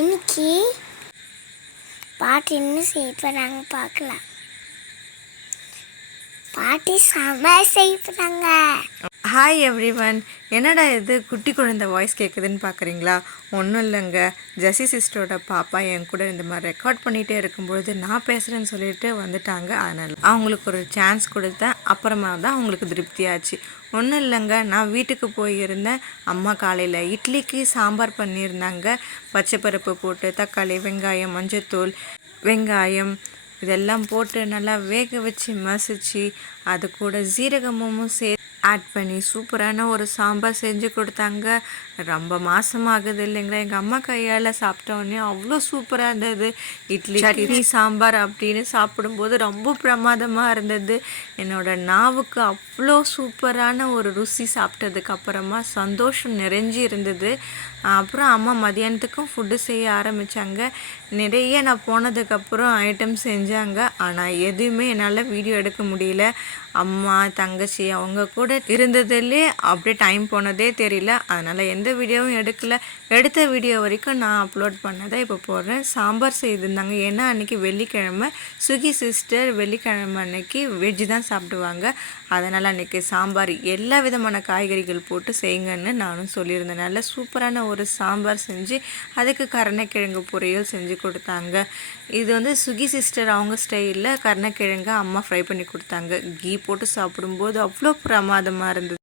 இன்னைக்கு பாட்டி என்ன செய்ய போகிறாங்க பார்க்கலாம். பாட்டி சாம்பார் செய்ய போகிறாங்க. Hi everyone. என்னடா இது குட்டி குழந்தை வாய்ஸ் கேட்குதுன்னு பார்க்குறீங்களா? ஒன்றும் இல்லைங்க, ஜெஸி சிஸ்டரோட பாப்பா என் கூட இந்த மாதிரி ரெக்கார்ட் பண்ணிகிட்டே இருக்கும்பொழுது நான் பேசுகிறேன்னு சொல்லிட்டு வந்துட்டாங்க. அதனால் அவங்களுக்கு ஒரு சான்ஸ் கொடுத்தேன். அப்புறமா தான் அவங்களுக்கு திருப்தியாச்சு. ஒன்றும் இல்லைங்க, நான் வீட்டுக்கு போயிருந்தேன். அம்மா காலையில் இட்லிக்கு சாம்பார் பண்ணியிருந்தாங்க. பச்சைப்பருப்பு போட்டு தக்காளி, வெங்காயம், மஞ்சத்தூள், வெங்காயம் இதெல்லாம் போட்டு நல்லா வேக வச்சு மசிச்சு அது கூட ஜீரகமும் ஆட் பண்ணி சூப்பரான ஒரு சாம்பார் செஞ்சு கொடுத்தாங்க. ரொம்ப மாதமாகுது இல்லைங்களா, எங்கள் அம்மா கையால் சாப்பிட்டோன்னே அவ்வளோ சூப்பராக இருந்தது. இட்லி சட்னி சாம்பார் அப்படின்னு சாப்பிடும்போது ரொம்ப பிரமாதமாக இருந்தது. என்னோடய நாவுக்கு அவ்வளோ சூப்பரான ஒரு ருசி. சாப்பிட்டதுக்கு அப்புறமா சந்தோஷம் நிறைஞ்சி இருந்தது. அப்புறம் அம்மா மதியானத்துக்கும் ஃபுட்டு செய்ய ஆரம்பித்தாங்க. நிறைய நான் போனதுக்கப்புறம் ஐட்டம் செஞ்சாங்க. ஆனால் எதுவுமே என்னால் வீடியோ எடுக்க முடியல. அம்மா தங்கச்சி அவங்க கூட இருந்ததுலே அப்படியே டைம் போனதே தெரியல. அதனால் எந்த வீடியோவும் எடுக்கலை. எடுத்த வீடியோ வரைக்கும் நான் அப்லோட் பண்ணதை இப்போ போடுறேன். சாம்பார் செய்திருந்தாங்க. ஏன்னா அன்றைக்கி வெள்ளிக்கிழமை சுகி சிஸ்டர் வெள்ளிக்கிழமை அன்னைக்கு வெஜ்ஜு தான் சாப்பிடுவாங்க. அதனால் அன்றைக்கி சாம்பார் எல்லா விதமான காய்கறிகள் போட்டு செய்யுங்கன்னு நானும் சொல்லியிருந்தேன். நல்ல சூப்பரான ஒரு சாம்பார் செஞ்சு அதுக்கு கருணைக்கிழங்கு பொரியல் செஞ்சு கொடுத்தாங்க. இது வந்து சுகி சிஸ்டர் அவங்க ஸ்டைலில் கருணைக்கிழங்கு அம்மா ஃப்ரை பண்ணி கொடுத்தாங்க. கீ போட்டு சாப்பிடும்போது அவ்வளோ பிரமாதமாக இருந்தது.